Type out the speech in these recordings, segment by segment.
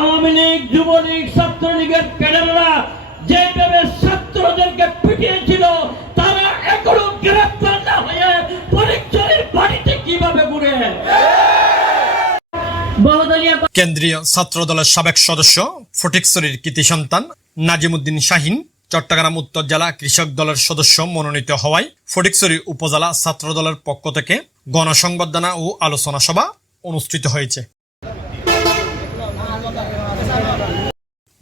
আওয়ামী লীগ, যুবলীগ, ছাত্রলীগের ক্যাডাররা যেভাবে পিটিয়েছিল, তারা এখনও না হয়ে বাড়িতে কীভাবে ঘুরে? কেন্দ্রীয় ছাত্র দলের সাবেক সদস্য ফটিকছড়ির কৃতি সন্তান নাজিমুদ্দিন শাহিন, চট্টগ্রাম উত্তর জেলা কৃষক দলের সদস্য মনোনীত হওয়ায় ফটিকছড়ি উপজেলা ছাত্র দলের পক্ষ থেকে গণসংবর্ধনা ও আলোচনা সভা অনুষ্ঠিত হয়েছে।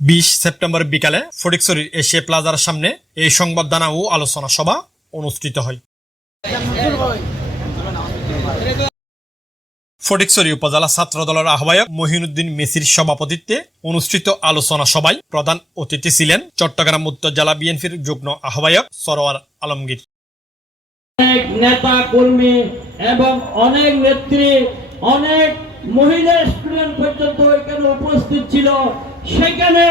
বিশ সেপ্টেম্বর বিকালে ফটিকছড়ির এশিয়া প্লাজার সামনে এই সংবর্ধনা ও আলোচনা সভা অনুষ্ঠিত হয়। ফটিকছড়ি উপজেলা ছাত্র দলের আহ্বায়ক মহিনুদ্দিন মেসির সভাপতিত্বে অনুষ্ঠিত আলোচনা সভায় প্রধান অতিথি ছিলেন চট্টগ্রাম উত্তর জেলা বিএনপির যুগ্ম আহ্বায়ক সরোয়ার আলমগীর। অনেক নেতা কর্মী এবং অনেক নেত্রী, অনেক মহিলা স্টুডেন্ট পর্যন্ত এখানে উপস্থিত ছিল। সেখানে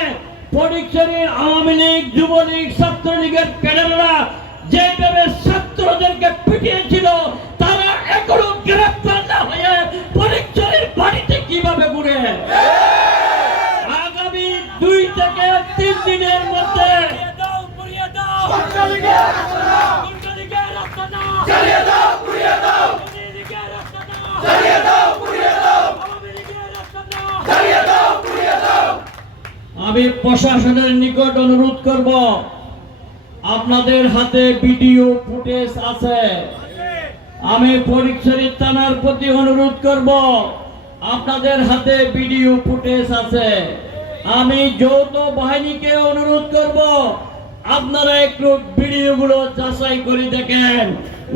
ফটিকছড়ির আওয়ামী লীগ যুবলীগ ছাত্রলীগের ক্যাডাররা যেভাবে ছাত্রদেরকে পিটিয়েছিল তারা এখনও গ্রেফতার না হয়ে বাড়িতে কীভাবে ঘুরে? আগামী দুই থেকে তিন দিনের মধ্যে আমি প্রশাসনের নিকট অনুরোধ করব, আপনাদের হাতে ভিডিও ফুটেজ আছে। আমি পরীক্ষারি থানার প্রতি অনুরোধ করব, আপনাদের হাতে ভিডিও ফুটেজ আছে। আমি যৌথ বাহিনীকে অনুরোধ করব, আপনারা একটু ভিডিওগুলো যাচাই করে দেখেন।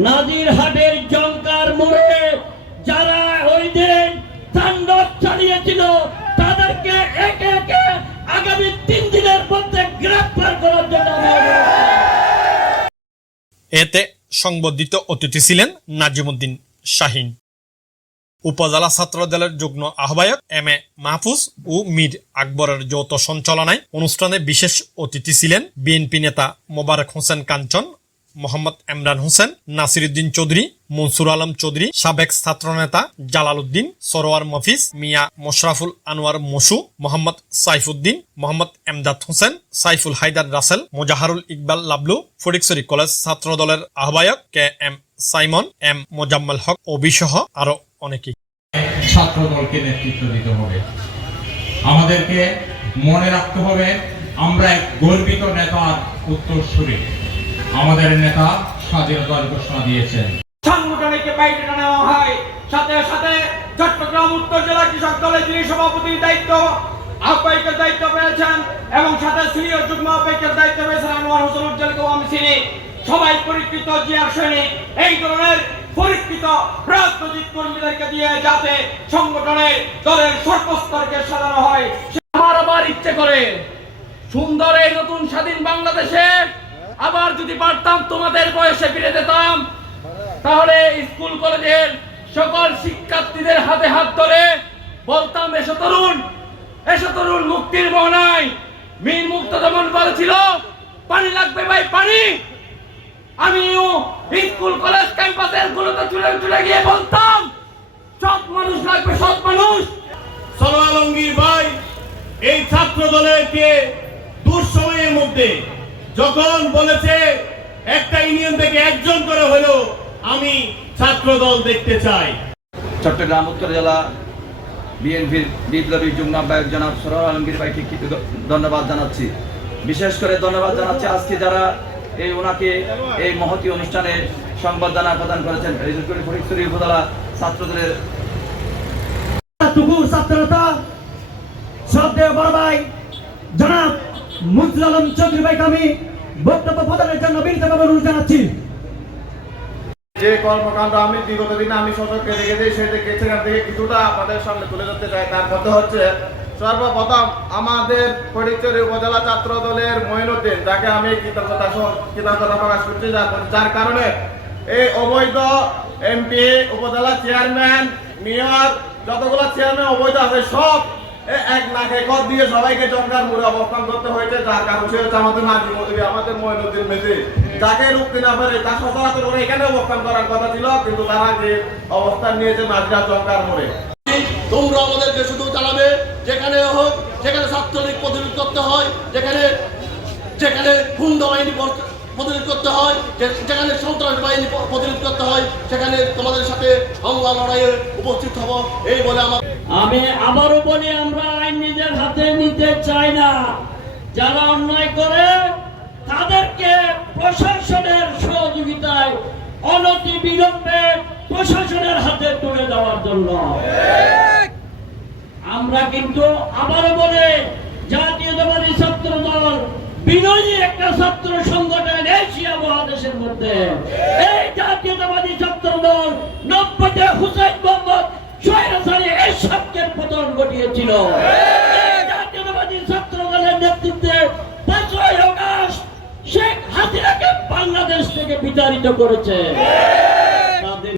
নাজির হাটের জঙ্কার মোড়ে যারা ওই দিন তাণ্ডব চালিয়েছিল, তাদেরকে একে একে এতে সংবর্ধিত অতিথি ছিলেন নাজিমুদ্দিন শাহিন। উপজেলা ছাত্র দলের যুগ্ম আহ্বায়ক এম এ মাহফুজ ও মির আকবরের যৌথ সঞ্চালনায় অনুষ্ঠানে বিশেষ অতিথি ছিলেন বিএনপি নেতা মোবারক হোসেন কাঞ্চন মোহাম্মদ ইমরান হোসেন, নাসিরুদ্দিন চৌধুরী, মনসুর আলম চৌধুরী, সাবেক ছাত্রনেতা জালাল উদ্দিন সরোয়ার মফিজ, মিয়া মোশরাফুল আনোয়ার মসু মোহাম্মদ সাইফুদ্দিন, মোহাম্মদ এমদাদ হোসেন, সাইফুল হায়দার রাসেল, মোজাহারুল ইকবাল লাবলু ফটিকছড়ি কলেজ ছাত্র দলের আহ্বায়ক K M Saimon, M Mozammel Haque অবিসহ আরও অনেকেই ছাত্র দলকে নেতৃত্ব দিতে হবে। আমাদেরকে মনে রাখতে হবে, আমরা এক গর্বিত নেতার উত্তরসূরি। আমাদের নেতা স্বাধীনতার ঘোষণা দিয়েছেন। সাংগঠনিক বাইরে নেওয়া হয়। সাথে সাথে চট্টগ্রাম উত্তর জেলা কৃষক দলের যিনি সভাপতির দায়িত্ব, আহ্বায়কের দায়িত্ব পেয়েছেন এবং সাথে সিনিয়র যুগ্ম আহ্বায়কের দায়িত্ব পেয়েছেন আনোয়ার হোসেন উজ্জ্বলকেও আমি চিনি সবাই পরীক্ষিত জিয়ার সৈনিক এই ধরনের পরীক্ষিত রাজনৈতিক কর্মীদেরকে দিয়ে যাতে সংগঠনের দলের সর্বস্তরকে সাজানো হয় আমার আবার ইচ্ছে করে সুন্দর এই নতুন স্বাধীন বাংলাদেশে আবার যদি পারতাম তোমাদের বয়সে ফিরে যেতাম, তাহলে স্কুল, কলেজের সকল শিক্ষার্থীদের হাতে হাত ধরে বলতাম, এসো তরুণ এসো তরুণ, মুক্তির মোহনায়। মীর মুক্ত যেমন বলেছিল পানি লাগবে ভাই, পানি। আমিও স্কুল, কলেজ ক্যাম্পাসের গুলোতে চলে চলে গিয়ে বলতাম, সৎ মানুষ লাগবে, সৎ মানুষ। সরো ভাই, এই ছাত্র দলেরকে দুঃসময়ের মধ্যে যখন বলেছে একটা ইউনিয়ন থেকে একজন করে হলো আমি ছাত্র দল দেখতে চাই। চট্টগ্রাম উত্তর জেলা বিএনপির বিপ্লবী যুগ্ম আহ্বায়ক জনাব সরোয়ার আলমগীর ভাইকে ধন্যবাদ জানাচ্ছি। বিশেষ করে ধন্যবাদ জানাচ্ছি আজকে যারা এই ওনাকে এই মহতি অনুষ্ঠানে সংবর্ধনা প্রদান করেছেন। বিশেষ উপজেলা ছাত্রদের টুকুর ছাত্রতা শ্রদ্ধেয় বড় ভাই জনাব মুজুল আলম চৌধুরী ভাইকে আমি বক্তব্য প্রদানের জন্য বিনীতভাবে অনুরোধ জানাচ্ছি। যে কর্মকাণ্ড আমি বিগত দিনে আমি সচককে দেখেছি সেই থেকে সেখান থেকে কিছুটা আপনাদের সামনে তুলে ধরতে চাই। তার মধ্যে হচ্ছে, সর্বপ্রথম আমাদের ফটিকচুরি উপজেলা ছাত্র দলের মঈনুদ্দিন যাকে আমি কৃতজ্ঞতা কৃতজ্ঞতা প্রকাশ করতে যার কারণে এই অবৈধ এমপি, উপজেলা চেয়ারম্যান মেয়র যতগুলো চেয়ারম্যান অবৈধ আছে, সব এক নাকে কর দিয়ে সবাইকে জনকার মুড়ে অবস্থান করতে হয়েছে, যার কারণ সে হচ্ছে আমাদের মাঝি মৌলী আমাদের মঈনুদ্দিন মেজি। যাকে রুখতে না পারে তার সচরাচর ওরা এখানে অবস্থান করার কথা ছিল, কিন্তু তারা যে অবস্থান নিয়েছে নাজরা জনকার মোড়ে। তোমরা আমাদেরকে শুধু চালাবে, যেখানে হোক, যেখানে ছাত্রলীগ প্রতিরোধ করতে হয়, যেখানে যেখানে গুন্ড বাহিনী প্রতিরোধ করতে হয় যেখানে সন্ত্রাস বাহিনী প্রতিরোধ করতে হয়, সেখানে তোমাদের সাথে হামলা লড়াইয়ে উপস্থিত হব, এই বলে আমার আমি আবারও বলি, আমরা আইন নিজের হাতে নিতে চাই না। যারা অন্যায় করে, তাদেরকে প্রশাসনের সহযোগিতায় অনতি বিলম্বে প্রশাসনের হাতে তুলে দেওয়ার জন্য। আমরা কিন্তু আবারও বলে, জাতীয়তাবাদী ছাত্র দল বিনয়ী একটা ছাত্র সংগঠন এশিয়া মহাদেশের মধ্যে। এই জাতীয়তাবাদী ছাত্র দল নব্বইতে হুসাইন মোহাম্মদ সৈরাসারি এরশাদকে পতন ঘটিয়েছিল। এই জাতীয়তাবাদী ছাত্র শেখ হাসিনাকে বাংলাদেশ থেকে বিতাড়িত করেছে।